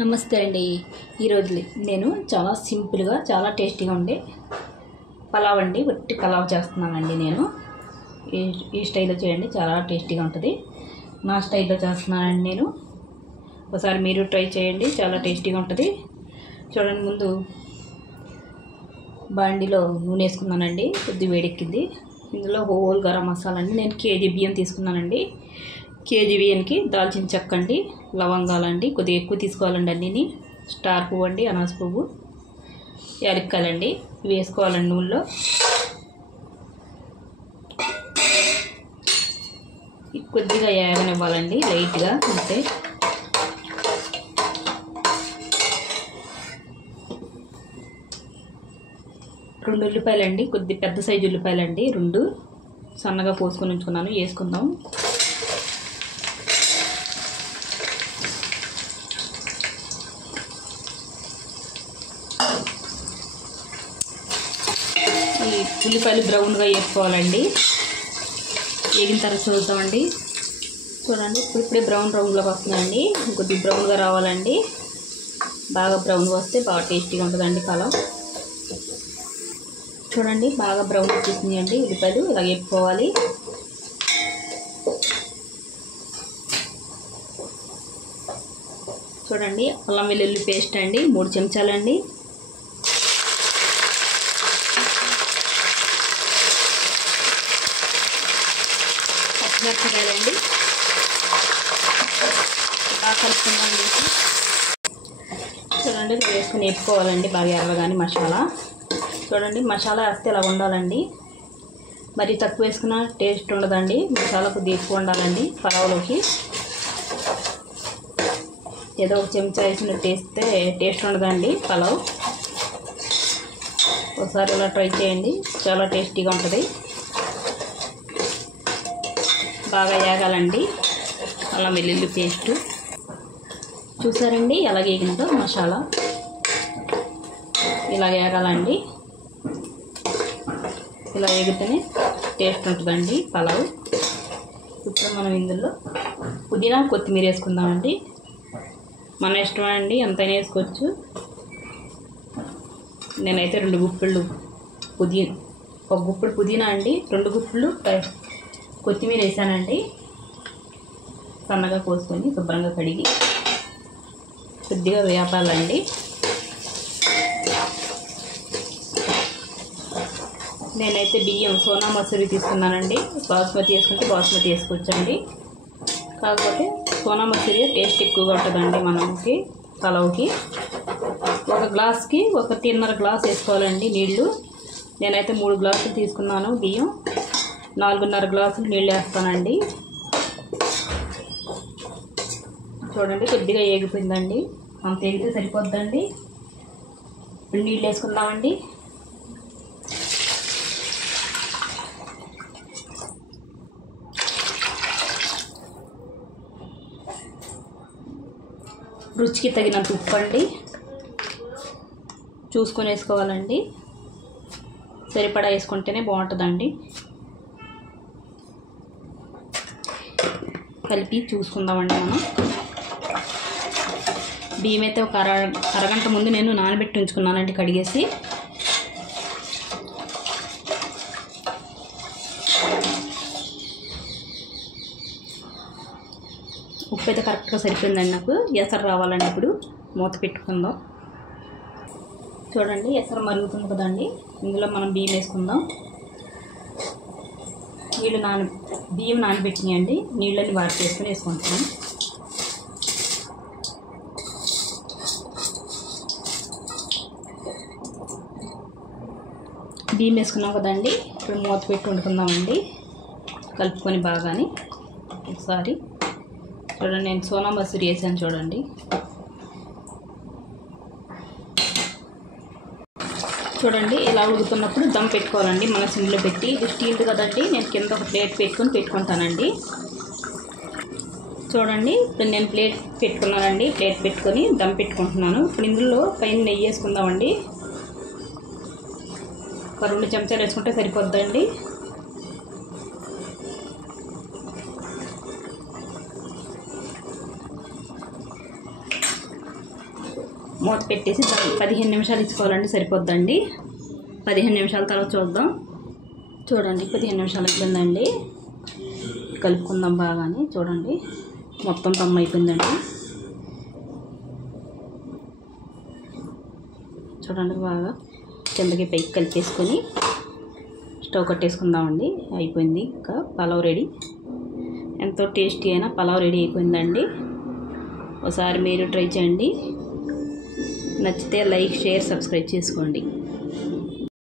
నమస్తే అండి. ఈరోజు నేను చాలా సింపుల్గా చాలా టేస్టీగా ఉండే పలావ్ అండి, వట్టి పలావ్ చేస్తున్నానండి. నేను ఈ స్టైల్లో చేయండి, చాలా టేస్టీగా ఉంటుంది. నా స్టైల్లో చేస్తున్నానండి నేను. ఒకసారి మీరు ట్రై చేయండి, చాలా టేస్టీగా ఉంటుంది. చూడండి, ముందు బాండిలో నూనె వేసుకున్నానండి, కొద్ది వేడెక్కింది. ఇందులో హోల్ గరం మసాలా అండి, నేను కేజీ బియ్యం తీసుకున్నానండి. కేజీ బియ్యానికి దాల్చిన చెక్క అండి, లవంగాలండి కొద్దిగా ఎక్కువ తీసుకోవాలండి. అన్నీ స్టార్ పువ్వు అండి, అనాస పువ్వు, యాలక్కాయలండి, ఇవి వేసుకోవాలండి. నూనెలో కొద్దిగా ఏగనివ్వాలండి, లైట్గా అంతే. రెండు ఉల్లిపాయలండి, కొద్ది పెద్ద సైజు ఉల్లిపాయలండి, రెండు సన్నగా కోసుకొని ఉంచుకున్నాను, వేసుకుందాం. ఈ ఉల్లిపాయలు బ్రౌన్గా వేసుకోవాలండి. వేగిన తర్వాత చూద్దామండి. చూడండి, ఇప్పుడే బ్రౌన్ రంగులోకి వస్తుందండి. కొద్దిగా బ్రౌన్గా రావాలండి. బాగా బ్రౌన్గా వస్తే బాగా టేస్టీగా ఉంటుందండి పలావ్. చూడండి, బాగా బ్రౌన్ వచ్చేసింది అండి ఉల్లిపాయలు. ఇలా వేపుకోవాలి. చూడండి, అల్లం వెల్లుల్లి పేస్ట్ అండి 3 చెంచాలండి. పచ్చిమిరపకాయలండి బాగా కలుపుకుందామండి. చూడండి, వేసుకొని వేపుకోవాలండి బాగా ఎర్రగాని మసాలా. చూడండి, మసాలా వేస్తే ఇలా ఉండాలండి. మరి తక్కువ వేసుకున్న టేస్ట్ ఉండదండి. మసాలా కొద్దిగా ఎక్కువ ఉండాలండి పలావ్లోకి. ఏదో ఒక చెంచా వేసినట్టు వేస్తే టేస్ట్ ఉండదండి పలావ్. ఒకసారి ఇలా ట్రై చేయండి, చాలా టేస్టీగా ఉంటుంది. బాగా వేగాలండి అల్లం వెల్లుల్లి పేస్టు. చూసారండి ఎలా వేగిందో మసాలా. ఇలా వేగాలండి. ఇలా వేగితేనే టేస్ట్ ఉంటుందండి పలావ్. ఇప్పుడు మనం ఇందులో పుదీనా కొత్తిమీర వేసుకుందామండి. మన ఇష్టం అండి, ఎంతైనా వేసుకోవచ్చు. నేనైతే 2 గుప్పిళ్ళు పుదీనా, 1 గుప్పిడు పుదీనా అండి, 2 గుప్పిళ్ళు కొత్తిమీర వేసానండి. సన్నగా కోసుకొని శుభ్రంగా కడిగి కొద్దిగా వేపాలండి. నేనైతే బియ్యం సోనా మసూరి తీసుకున్నానండి. బాస్మతి వేసుకుంటే బాస్మతి వేసుకోవచ్చండి. కాకపోతే సోనా మసూరి టేస్ట్ ఎక్కువగా ఉంటుందండి మనకి పలావ్కి. 1 గ్లాస్కి 1.5 గ్లాస్ వేసుకోవాలండి నీళ్ళు. నేనైతే 3 గ్లాసులు తీసుకున్నాను బియ్యం, 4.5 గ్లాసులు నీళ్ళు వేస్తానండి. చూడండి, కొద్దిగా ఏగిపోయిందండి, అంత ఏగితే సరిపోద్దండి. ఇప్పుడు నీళ్ళు వేసుకుందామండి. రుచికి తగినంత ఉప్పు అండి చూసుకొని వేసుకోవాలండి. సరిపడా వేసుకుంటేనే బాగుంటుందండి. కలిపి చూసుకుందామండి మనం. బియ్యం అయితే ఒక అరగంట ముందు నేను నానబెట్టి ఉంచుకున్నానండి కడిగేసి. ఉప్పు అయితే కరెక్ట్గా సరిపోయిందండి నాకు. ఎసరు రావాలండి. ఇప్పుడు మూత పెట్టుకుందాం. చూడండి, ఎసరు మరుగుతుంది కదండి. ఇందులో మనం బియ్యం వేసుకుందాం. బియ్యం నానబెట్టినాయండి, నీళ్ళని వాడి చేసుకుని వేసుకుంటున్నాం. బియ్యం వేసుకున్నాం కదండి. ఇప్పుడు మూత పెట్టి వండుకుందామండి, కలుపుకొని బాగాని ఒకసారి. చూడండి, నేను సోనా మసూరి వేసాను చూడండి. చూడండి, ఇలా ఉడుకున్నప్పుడు దమ్ పెట్టుకోవాలండి. మన సిమ్లో పెట్టి. ఇది స్టీల్ కదండి, నేను కింద ఒక ప్లేట్ పెట్టుకుంటానండి. చూడండి, ఇప్పుడు నేను ప్లేట్ పెట్టుకున్నానండి. ప్లేట్ పెట్టుకొని దమ్ పెట్టుకుంటున్నాను. ఇప్పుడు ఇందులో పైన నెయ్యి వేసుకుందామండి. ఒక 2 చెంచాలు వేసుకుంటే సరిపోద్దండి. మూత పెట్టేసి 15 నిమిషాలు ఇచ్చుకోవాలండి, సరిపోద్దండి. 15 నిమిషాల తర్వాత చూద్దాం. చూడండి 15 నిమిషాలు అయిపోయిందండి. కలుపుకుందాం బాగానే. చూడండి మొత్తం దమ్ అయిపోయిందండి. చూడండి బాగా కిందకి పైకి కలిపేసుకొని స్టవ్ కట్టేసుకుందామండి. అయిపోయింది. ఇంకా పలావ్ రెడీ. ఎంతో టేస్టీ అయినా పలావ్ రెడీ అయిపోయిందండి. ఒకసారి మీరు ట్రై చేయండి. నచ్చితే లైక్, షేర్, సబ్స్క్రైబ్ చేసుకోండి.